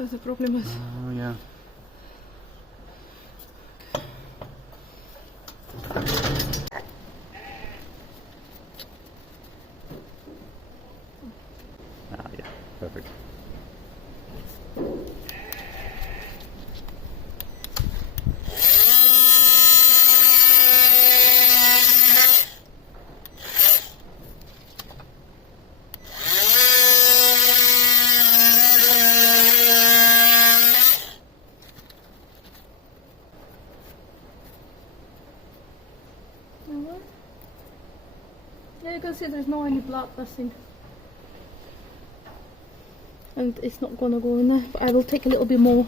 So the problem is. Oh yeah. Ah yeah, perfect. Yeah, you can see there's no any blood, nothing. And it's not gonna go in there, but I will take a little bit more.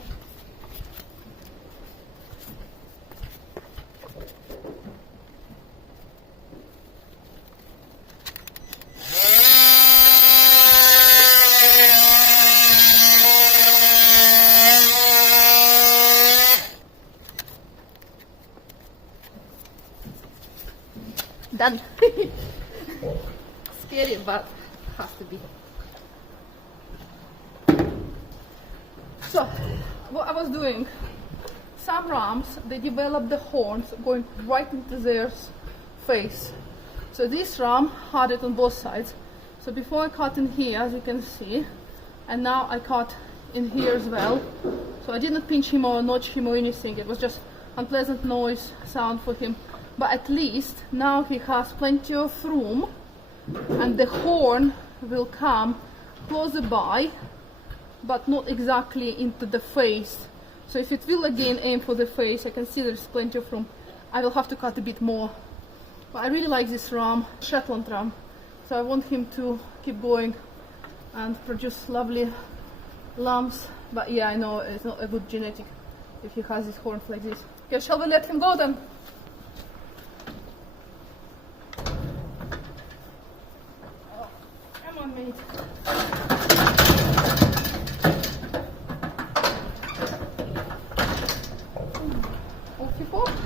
Done. Scary, but has to be. So, what I was doing, some rams, they develop the horns going right into their face. So this ram had it on both sides. So before I cut in here, as you can see, and now I cut in here as well. So I didn't pinch him or notch him or anything. It was just unpleasant noise sound for him. But at least now he has plenty of room, and the horn will come closer by, but not exactly into the face. So if it will again aim for the face, I can see there's plenty of room. I will have to cut a bit more. But I really like this ram, Shetland ram. So I want him to keep going and produce lovely lambs. But yeah, I know it's not a good genetic if he has his horns like this. Okay, shall we let him go then? Come on, mate. Off you go.